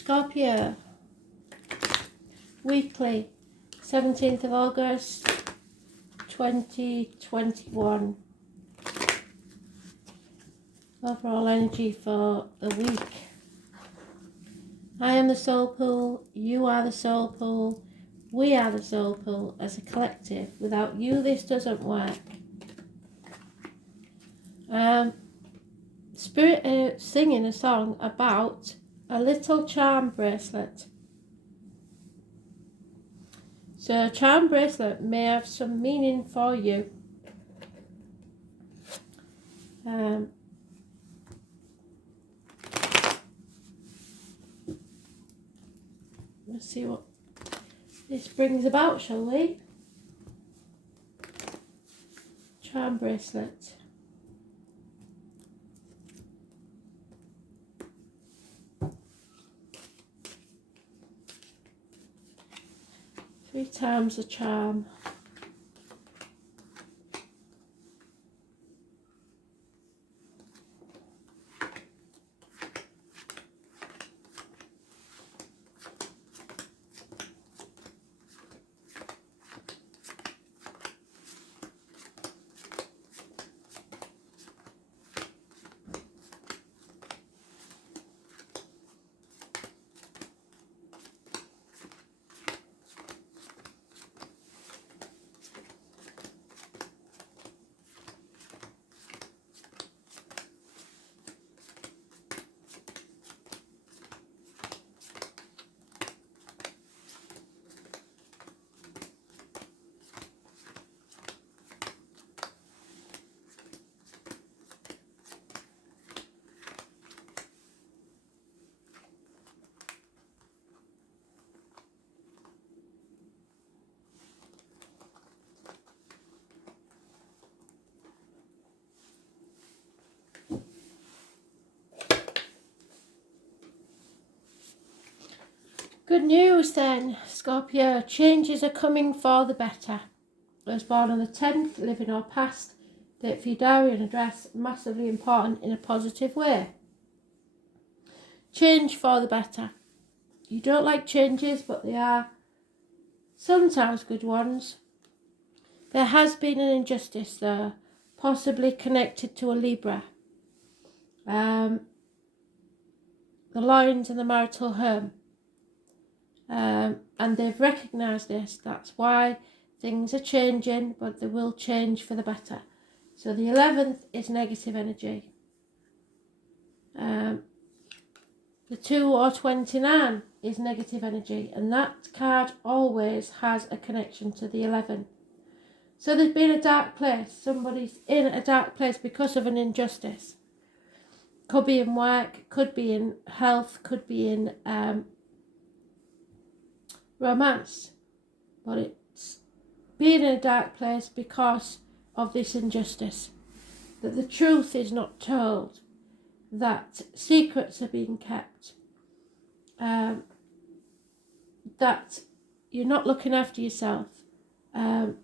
Scorpio, weekly, 17th of August, 2021. Overall energy for the week. I am the soul pool, you are the soul pool, we are the soul pool as a collective. Without you, this doesn't work. Spirit singing a song about a little charm bracelet. So a charm bracelet may have some meaning for you. Let's see what this brings about, shall we? Charm bracelet. Three times the charm. Good news then, Scorpio. Changes are coming for the better. I was born on the 10th, living or past. Date for your diary and address, massively important in a positive way. Change for the better. You don't like changes, but they are sometimes good ones. There has been an injustice though, possibly connected to a Libra. The lines in the marital home. And they've recognised this. That's why things are changing, but they will change for the better. So the 11th is negative energy. The 2 or 29 is negative energy, and that card always has a connection to the 11. So there's been a dark place. Somebody's in a dark place because of an injustice. Could be in work, could be in health, could be in romance, but it's being in a dark place because of this injustice, that the truth is not told, that secrets are being kept, that you're not looking after yourself, you're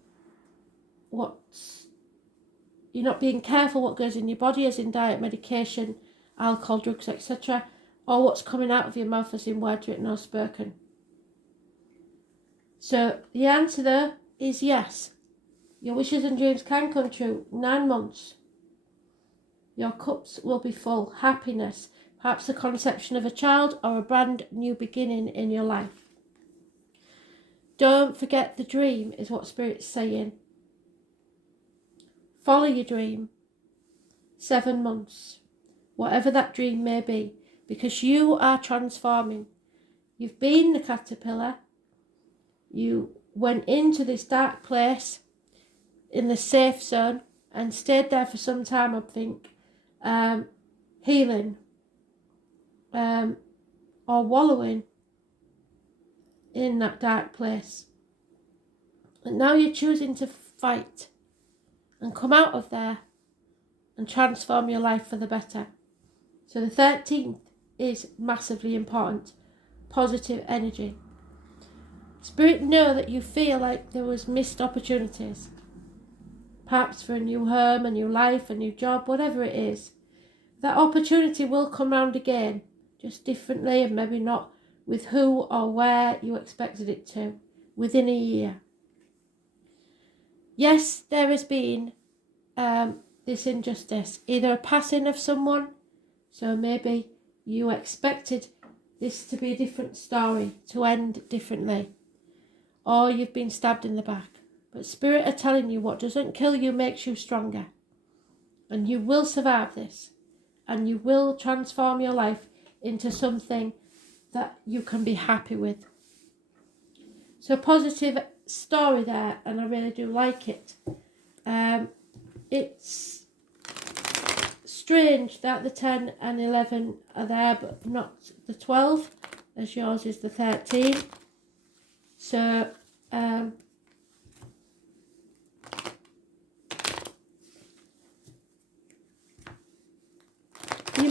not being careful what goes in your body, as in diet, medication, alcohol, drugs, etc., or what's coming out of your mouth, as in words written or spoken. So the answer there is yes. Your wishes and dreams can come true. 9 months. Your cups will be full. Happiness. Perhaps the conception of a child or a brand new beginning in your life. Don't forget the dream is what Spirit's saying. Follow your dream. 7 months. Whatever that dream may be. Because you are transforming. You've been the caterpillar. You went into this dark place in the safe zone and stayed there for some time, I think, healing or wallowing in that dark place. And now you're choosing to fight and come out of there and transform your life for the better. So the 13th is massively important. Positive energy. Spirit know that you feel like there was missed opportunities. Perhaps for a new home, a new life, a new job, whatever it is. That opportunity will come round again, just differently and maybe not with who or where you expected it to within a year. Yes, there has been this injustice, either a passing of someone, so maybe you expected this to be a different story, to end differently, or you've been stabbed in the back. But Spirit are telling you what doesn't kill you makes you stronger, and you will survive this, and you will transform your life into something that you can be happy with. So positive story there, and I really do like it. It's strange that the 10 and 11 are there, but not the 12, as yours is the 13. So, you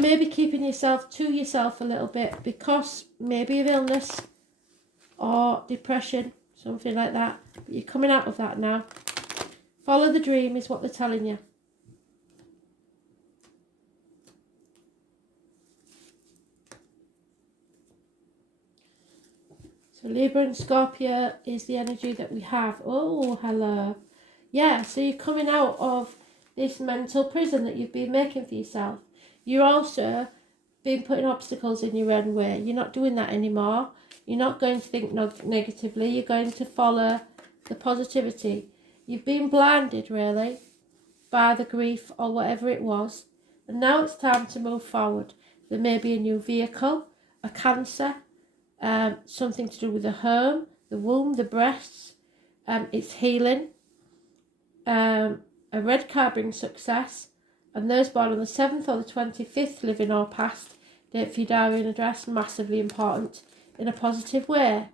may be keeping yourself to yourself a little bit because maybe of illness or depression, something like that. But you're coming out of that now. Follow the dream is what they're telling you. So Libra and Scorpio is the energy that we have. Oh, hello. Yeah, so you're coming out of this mental prison that you've been making for yourself. You're also been putting obstacles in your own way. You're not doing that anymore. You're not going to think negatively. You're going to follow the positivity. You've been blinded, really, by the grief or whatever it was. And now it's time to move forward. There may be a new vehicle, a cancer, something to do with the home, the womb, the breasts. It's healing. A red card brings success. And those born on the 7th or the 25th, living or past, date for your diary and address, massively important in a positive way.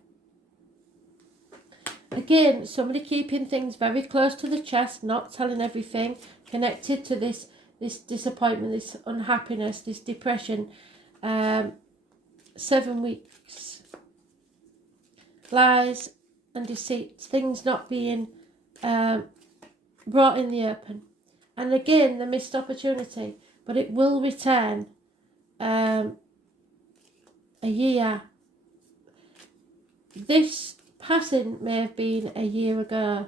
Again, somebody keeping things very close to the chest, not telling everything, connected to this disappointment, this unhappiness, this depression. 7 weeks. Lies and deceit, things not being brought in the open. And again, the missed opportunity, but it will return. A year. This passing may have been a year ago.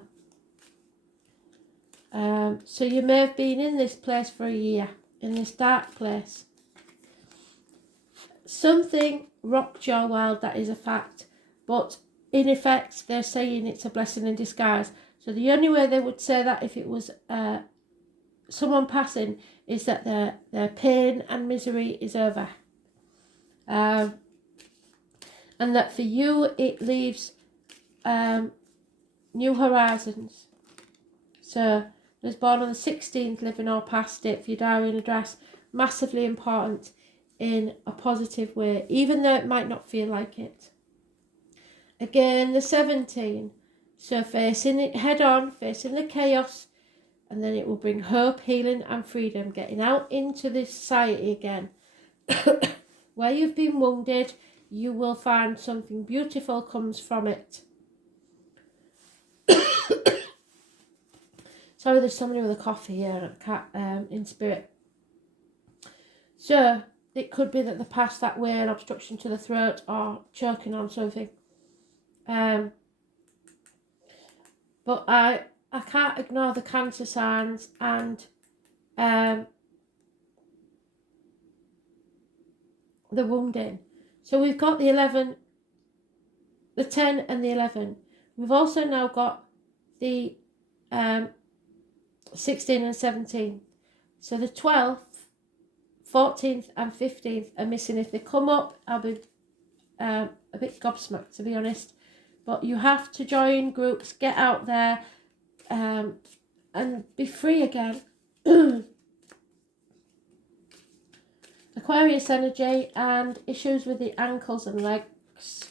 So you may have been in this place for a year, in this dark place. Something rocked your world, that is a fact. But in effect, they're saying it's a blessing in disguise. So the only way they would say that if it was someone passing is that their pain and misery is over. And that for you it leaves new horizons. So those born on the 16th, living or past, date for your diary and address, massively important in a positive way, even though it might not feel like it. Again, the 17, so facing it head on, facing the chaos, and then it will bring hope, healing and freedom, getting out into this society again. Where you've been wounded, you will find something beautiful comes from it. Sorry, there's somebody with a coffee here and a cat in spirit. So it could be that they pass that way, an obstruction to the throat or choking on something. But I can't ignore the cancer signs and the wounding. So we've got the 11, the 10 and the 11. We've also now got the 16 and 17. So the 12th, 14th and 15th are missing. If they come up, I'll be a bit gobsmacked, to be honest. But you have to join groups, get out there, and be free again. Aquarius energy and issues with the ankles and legs.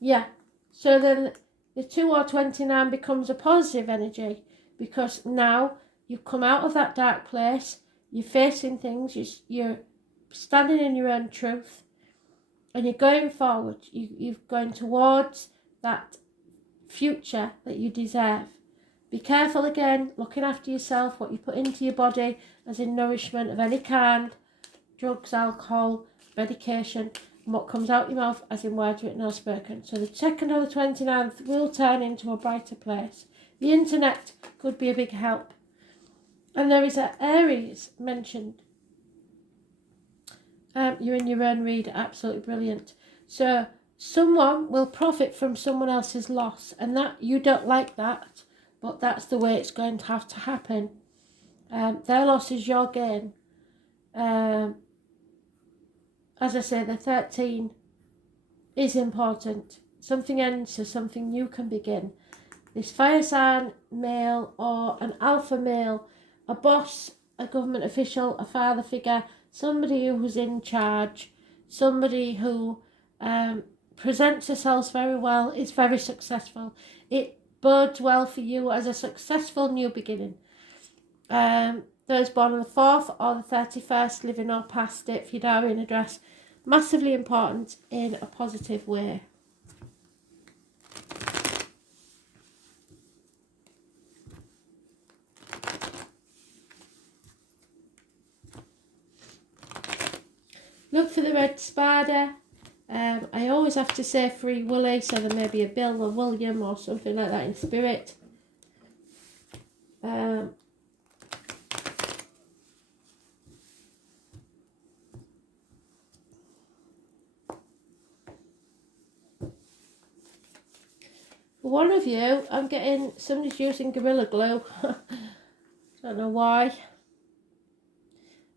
Yeah, so then the 2 or 29 becomes a positive energy because now you've come out of that dark place, you're facing things, you're standing in your own truth, and you're going forward. You're going towards that future that you deserve. Be careful again, looking after yourself, what you put into your body, as in nourishment of any kind, drugs, alcohol, medication. and what comes out your mouth, as in words written or spoken. So the 2nd or the 29th will turn into a brighter place. The internet could be a big help. And there is an Aries mentioned. You're in your own read, absolutely brilliant. So someone will profit from someone else's loss, and that you don't like that, but that's the way it's going to have to happen. Their loss is your gain. As I say, the 13 is important. Something ends so something new can begin. This fire sign male or an alpha male, a boss, a government official, a father figure, somebody who's in charge, somebody who presents themselves very well, is very successful. It bodes well for you as a successful new beginning. Those born on the 4th or the 31st, living or past it, for your diary and address, massively important in a positive way. Look for the red spider. I always have to say Free Willy, so there may be a Bill or William or something like that in spirit. For one of you, I'm getting somebody's using Gorilla Glue. Don't know why.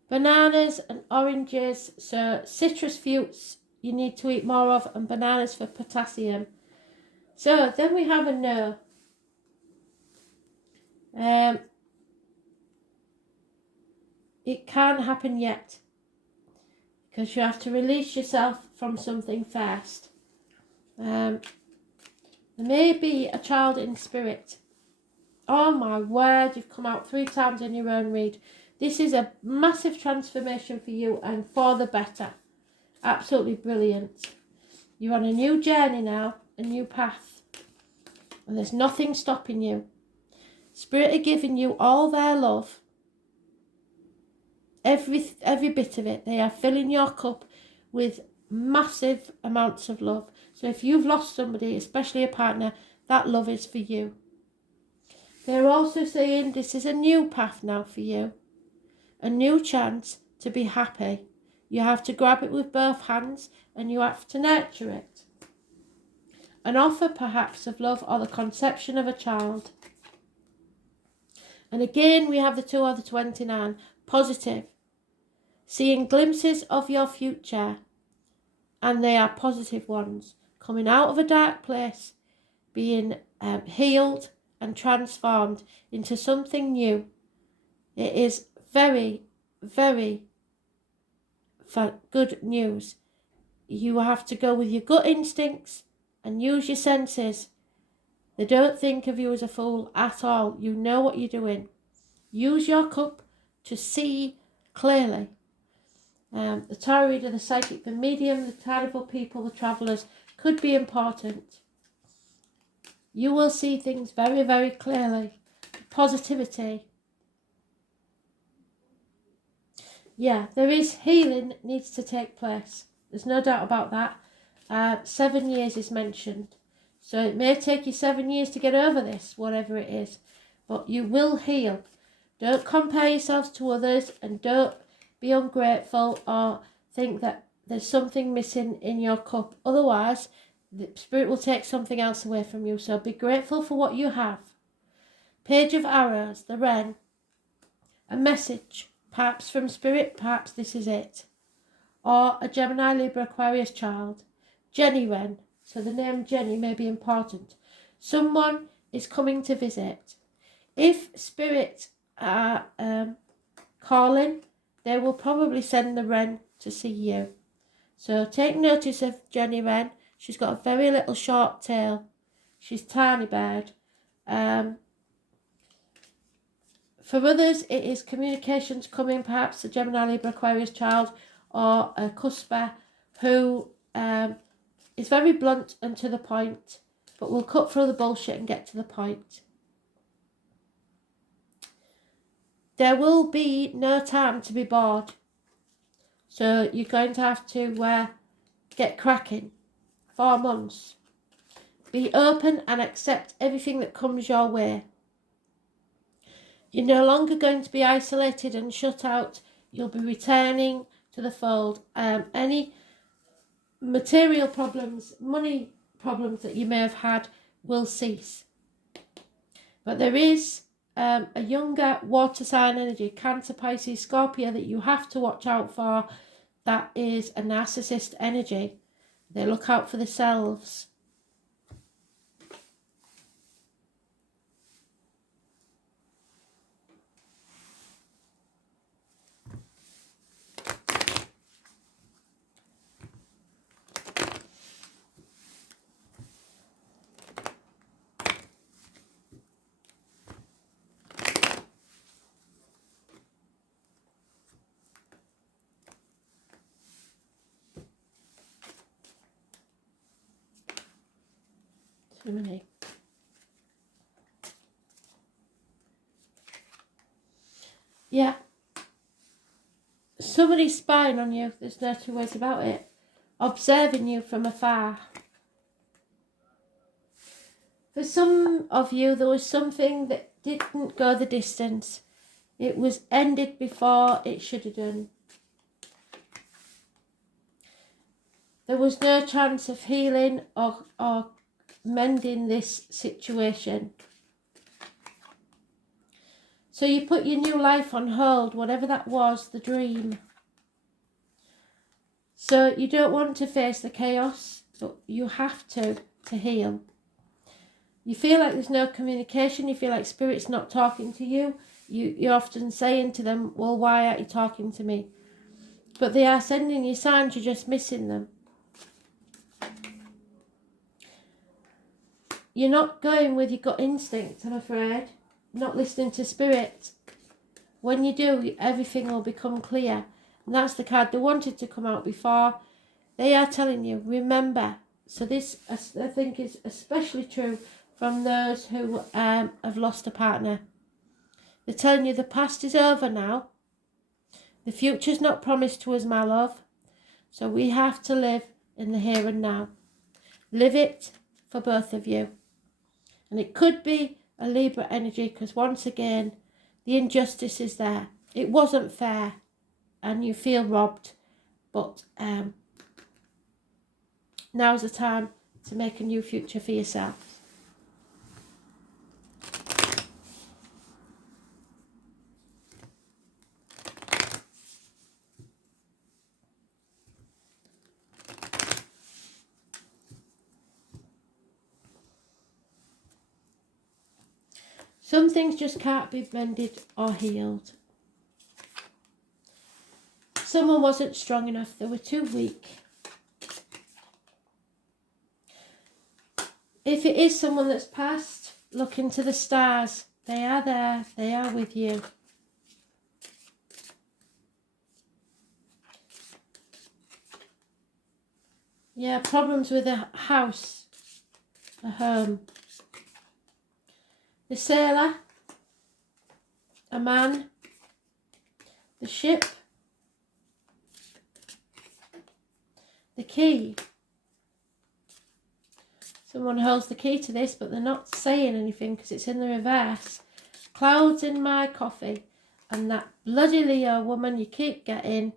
Bananas and oranges, so citrus fruits you need to eat more of, and bananas for potassium. So then we have a no. It can't happen yet, because you have to release yourself from something first. There may be a child in spirit. Oh my word, you've come out 3 times in your own read. This is a massive transformation for you and for the better. Absolutely brilliant. You're on a new journey now, a new path. And there's nothing stopping you. Spirit are giving you all their love. Every bit of it. They are filling your cup with massive amounts of love. So if you've lost somebody, especially a partner, that love is for you. They're also saying this is a new path now for you. A new chance to be happy. You have to grab it with both hands and you have to nurture it. An offer perhaps of love or the conception of a child. And again we have the 2 or the 29. Positive. Seeing glimpses of your future. And they are positive ones. Coming out of a dark place. Being healed and transformed into something new. It is very, very good news. You have to go with your gut instincts and use your senses. They don't think of you as a fool at all. You know what you're doing. Use your cup to see clearly. The tarot reader, the psychic, the medium, the carnival people, the travellers could be important. You will see things very, very clearly. Positivity. Yeah, there is healing that needs to take place. There's no doubt about that. 7 years is mentioned. So it may take you 7 years to get over this, whatever it is. But you will heal. Don't compare yourselves to others and don't be ungrateful or think that there's something missing in your cup. Otherwise, the spirit will take something else away from you. So be grateful for what you have. Page of Arrows, the Wren. A message. Perhaps from spirit, perhaps this is it. Or a Gemini, Libra, Aquarius child. Jenny Wren. So the name Jenny may be important. Someone is coming to visit. If spirit are calling, they will probably send the wren to see you. So take notice of Jenny Wren. She's got a very little short tail. She's a tiny bird. For others, it is communications coming, perhaps a Gemini, Libra, Aquarius child or a cusper who is very blunt and to the point, but will cut through the bullshit and get to the point. There will be no time to be bored. So you're going to have to get cracking. 4 months. Be open and accept everything that comes your way. You're no longer going to be isolated and shut out. You'll be returning to the fold. Any material problems, money problems that you may have had will cease. But there is a younger water sign energy, Cancer, Pisces, Scorpio, that you have to watch out for. That is a narcissist energy. They look out for themselves. Too many. Yeah. Somebody's spying on you. There's no two ways about it. Observing you from afar. For some of you, there was something that didn't go the distance. It was ended before it should have done. There was no chance of healing or mending this situation. So you put your new life on hold, whatever that was, the dream. So you don't want to face the chaos, but you have to heal. You feel like there's no communication. You feel like Spirit's not talking to you. You're often saying to them, well, why aren't you talking to me? But they are sending you signs, you're just missing them. You're not going with your gut instinct, I'm afraid. Not listening to Spirit. When you do, everything will become clear. And that's the card they wanted to come out before. They are telling you, remember. So this, I think, is especially true from those who have lost a partner. They're telling you the past is over now. The future's not promised to us, my love. So we have to live in the here and now. Live it for both of you. And it could be a Libra energy because once again, the injustice is there. It wasn't fair and you feel robbed. But now's the time to make a new future for yourself. Some things just can't be mended or healed. Someone wasn't strong enough. They were too weak. If it is someone that's passed, look into the stars. They are there. They are with you. Yeah, problems with a house, a home. The sailor, a man, the ship, the key. Someone holds the key to this, but they're not saying anything because it's in the reverse. Clouds in my coffee. And that bloody Leo woman you keep getting.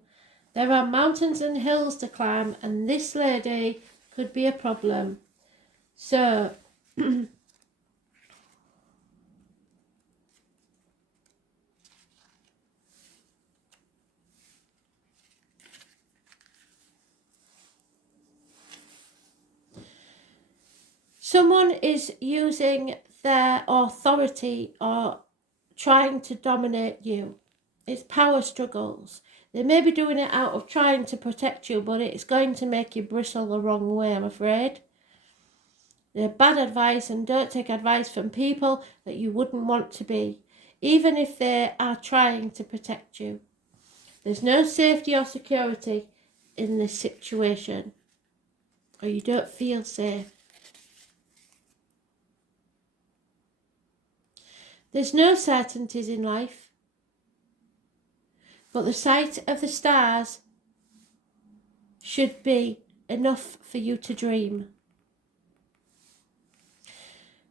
There are mountains and hills to climb, and this lady could be a problem. So... someone is using their authority or trying to dominate you. It's power struggles. They may be doing it out of trying to protect you, but it's going to make you bristle the wrong way, I'm afraid. They're bad advice, and don't take advice from people that you wouldn't want to be, even if they are trying to protect you. There's no safety or security in this situation, or you don't feel safe. There's no certainties in life, but the sight of the stars should be enough for you to dream.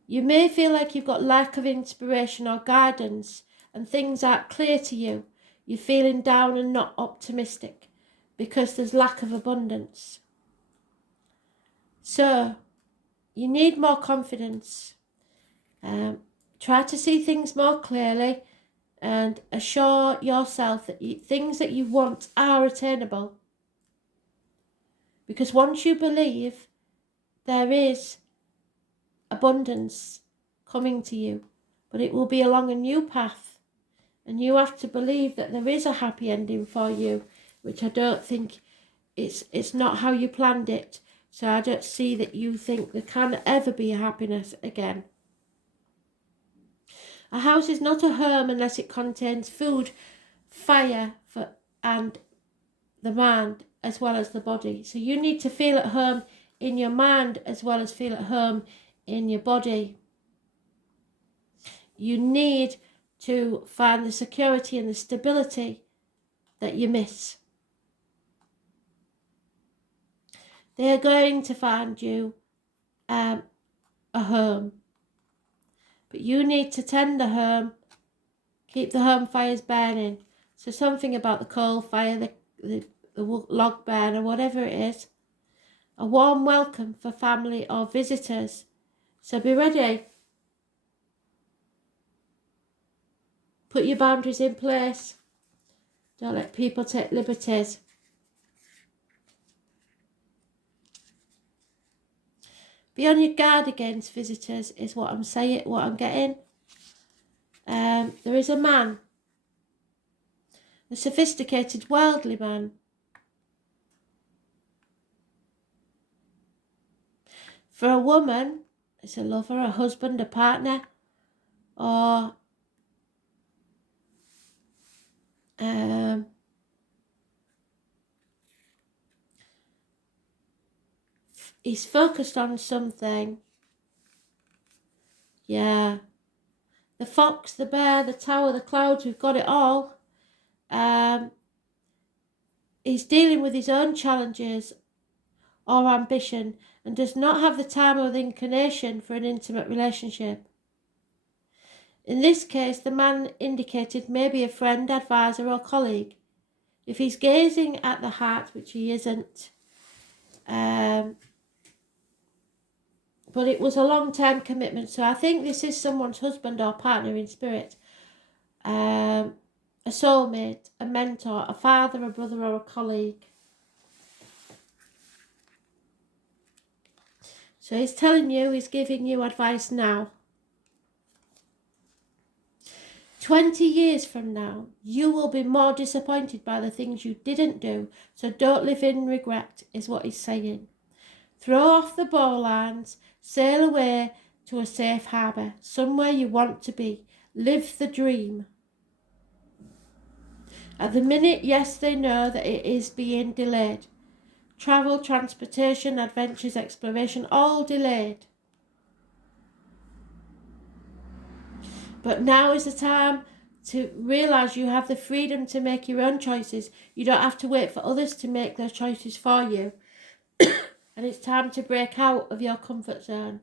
You may feel like you've got lack of inspiration or guidance and things aren't clear to you. You're feeling down and not optimistic because there's lack of abundance. So, you need more confidence. Try to see things more clearly and assure yourself that things that you want are attainable. Because once you believe, there is abundance coming to you, but it will be along a new path, and you have to believe that there is a happy ending for you, which I don't think it's not how you planned it. So I don't see that you think there can ever be happiness again. A house is not a home unless it contains food, fire, and the mind as well as the body. So you need to feel at home in your mind as well as feel at home in your body. You need to find the security and the stability that you miss. They are going to find you a home, but you need to tend the home, keep the home fires burning. So something about the coal fire, the log burner, whatever it is. A warm welcome for family or visitors. So be ready. Put your boundaries in place. Don't let people take liberties. Be on your guard against visitors is what I'm saying, what I'm getting. There is a man, a sophisticated, worldly man. For a woman, it's a lover, a husband, a partner, or he's focused on something. Yeah. The fox, the bear, the tower, the clouds, we've got it all. He's dealing with his own challenges or ambition and does not have the time or the inclination for an intimate relationship. In this case, the man indicated may be a friend, advisor, or colleague. If he's gazing at the heart, which he isn't, but it was a long-term commitment. So I think this is someone's husband or partner in spirit, a soulmate, a mentor, a father, a brother, or a colleague. So he's telling you, he's giving you advice now. 20 years from now, you will be more disappointed by the things you didn't do. So don't live in regret, is what he's saying. Throw off the bowlines, sail away to a safe harbour, somewhere you want to be. Live the dream. At the minute, yes, they know that it is being delayed. Travel, transportation, adventures, exploration, all delayed. But now is the time to realise you have the freedom to make your own choices. You don't have to wait for others to make those choices for you. And it's time to break out of your comfort zone.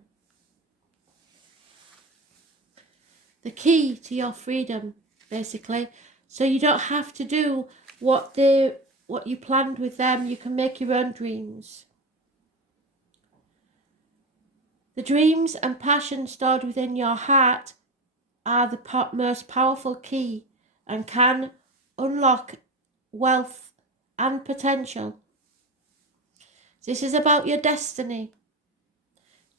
The key to your freedom, basically. So you don't have to do what you planned with them. You can make your own dreams. The dreams and passion stored within your heart are the most powerful key and can unlock wealth and potential. This is about your destiny.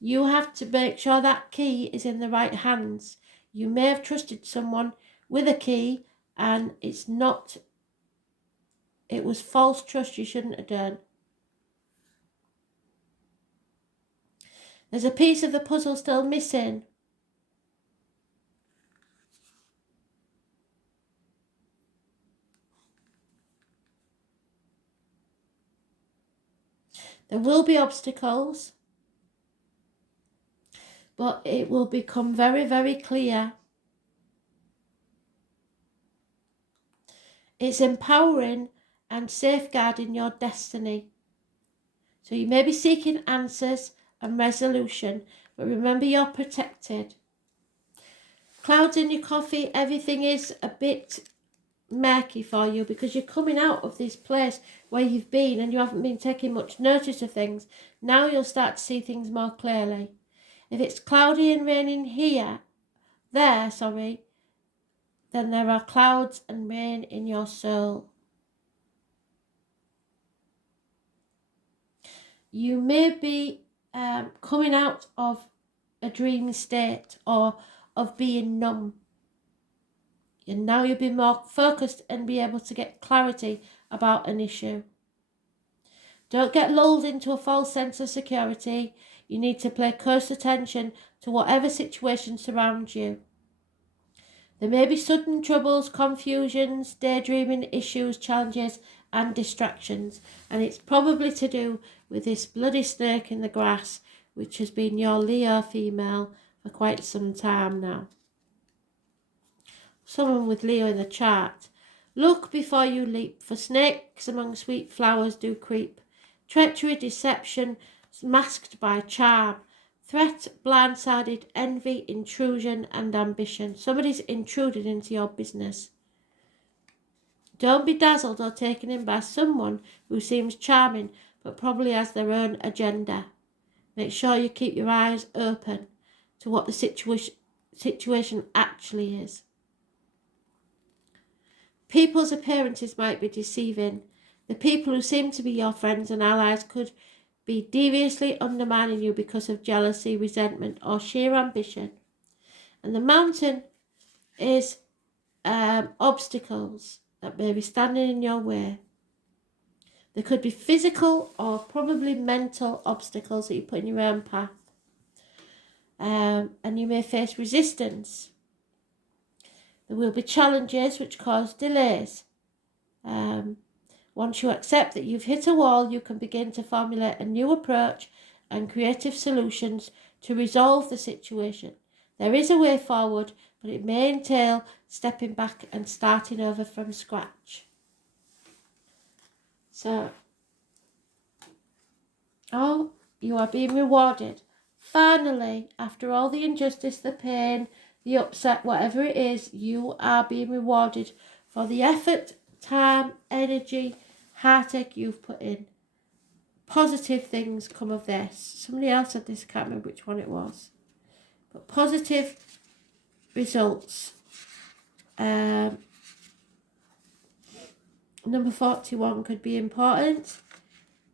You have to make sure that key is in the right hands. You may have trusted someone with a key and it was false trust you shouldn't have done. There's a piece of the puzzle still missing. There will be obstacles, but it will become very, very clear. It's empowering and safeguarding your destiny. So you may be seeking answers and resolution, but remember you're protected. Clouds in your coffee, everything is a bit murky for you because you're coming out of this place where you've been and you haven't been taking much notice of things. Now you'll start to see things more clearly. If it's cloudy and raining then there are clouds and rain in your soul. You may be coming out of a dream state or of being numb. And now you'll be more focused and be able to get clarity about an issue. Don't get lulled into a false sense of security. You need to pay close attention to whatever situation surrounds you. There may be sudden troubles, confusions, daydreaming issues, challenges and distractions. And it's probably to do with this bloody snake in the grass, which has been your Leo female for quite some time now. Someone with Leo in the chart. Look before you leap, for snakes among sweet flowers do creep. Treachery, deception, masked by charm. Threat, blindsided, envy, intrusion and ambition. Somebody's intruded into your business. Don't be dazzled or taken in by someone who seems charming but probably has their own agenda. Make sure you keep your eyes open to what the situation actually is. People's appearances might be deceiving. The people who seem to be your friends and allies could be deviously undermining you because of jealousy, resentment, or sheer ambition. And the mountain is obstacles that may be standing in your way. There could be physical or probably mental obstacles that you put in your own path. And you may face resistance. There will be challenges which cause delays. Once you accept that you've hit a wall, you can begin to formulate a new approach and creative solutions to resolve the situation. There is a way forward, but it may entail stepping back and starting over from scratch. So, you are being rewarded. Finally, after all the injustice, the pain, the upset, whatever it is, you are being rewarded for the effort, time, energy, heartache you've put in. Positive things come of this. Somebody else said this, I can't remember which one it was. But positive results. Number 41 could be important.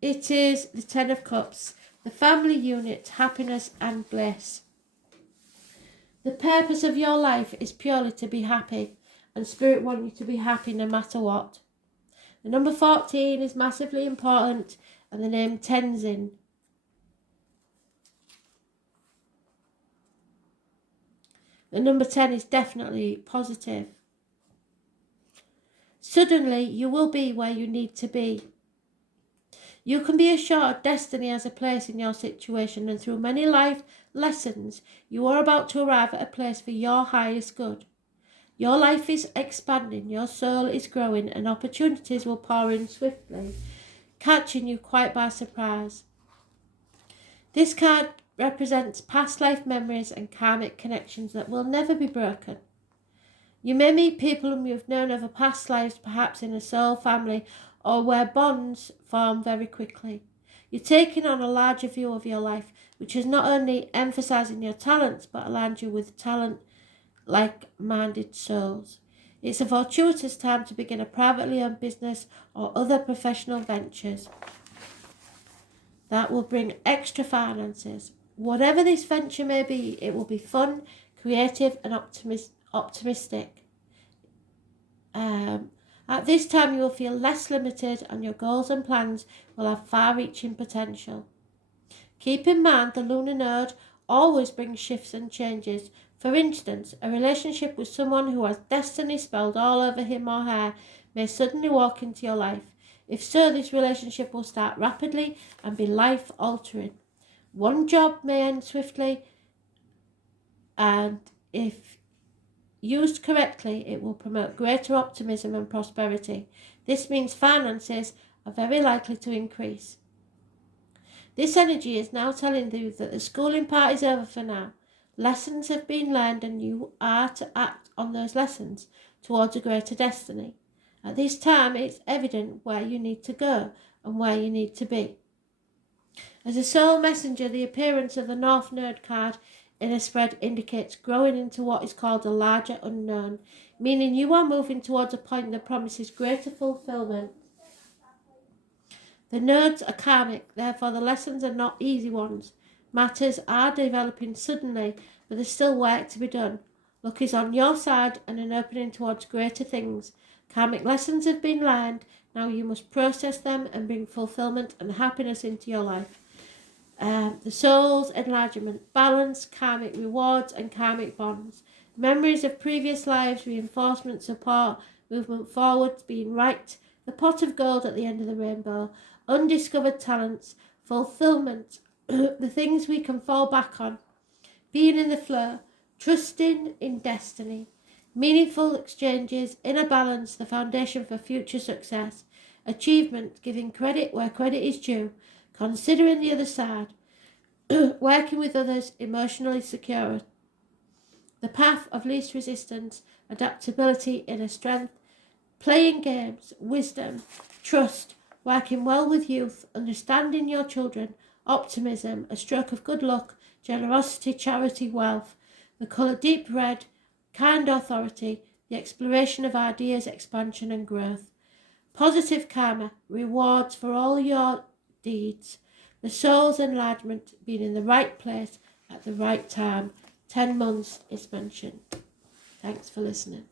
It is the 10 of Cups. The family unit, happiness and bliss. The purpose of your life is purely to be happy, and Spirit wants you to be happy no matter what. The number 14 is massively important, and the name Tenzin. The number 10 is definitely positive. Suddenly, you will be where you need to be. You can be assured destiny has a place in your situation, and through many life lessons, you are about to arrive at a place for your highest good. Your life is expanding, your soul is growing, and opportunities will pour in swiftly, catching you quite by surprise. This card represents past life memories and karmic connections that will never be broken. You may meet people whom you've known over past lives, perhaps in a soul family, or where bonds form very quickly. You're taking on a larger view of your life, which is not only emphasising your talents, but aligns you with like-minded souls. It's a fortuitous time to begin a privately owned business or other professional ventures that will bring extra finances. Whatever this venture may be, it will be fun, creative and optimistic. At this time, you will feel less limited and your goals and plans will have far-reaching potential. Keep in mind the lunar node always brings shifts and changes. For instance, a relationship with someone who has destiny spelled all over him or her may suddenly walk into your life. If so, this relationship will start rapidly and be life-altering. One job may end swiftly, and if used correctly, it will promote greater optimism and prosperity. This means finances are very likely to increase. This energy is now telling you that the schooling part is over for now. Lessons have been learned and you are to act on those lessons towards a greater destiny. At this time, it's evident where you need to go and where you need to be. As a soul messenger, the appearance of the North Node card in a spread indicates growing into what is called a larger unknown, meaning you are moving towards a point that promises greater fulfillment. The nodes are karmic, therefore the lessons are not easy ones. Matters are developing suddenly, but there's still work to be done. Luck is on your side and an opening towards greater things. Karmic lessons have been learned, now you must process them and bring fulfillment and happiness into your life. The soul's enlargement, balance, karmic rewards and karmic bonds. Memories of previous lives, reinforcement, support, movement forward, being right, the pot of gold at the end of the rainbow, undiscovered talents, fulfillment, the things we can fall back on, being in the flow, trusting in destiny, meaningful exchanges, inner balance, the foundation for future success, achievement, giving credit where credit is due, considering the other side, working with others, emotionally secure, the path of least resistance, adaptability, inner strength, playing games, wisdom, trust, working well with youth, understanding your children, optimism, a stroke of good luck, generosity, charity, wealth, the colour deep red, kind authority, the exploration of ideas, expansion and growth, positive karma, rewards for all your deeds, the soul's enlargement, being in the right place at the right time. 10 months is mentioned. Thanks for listening.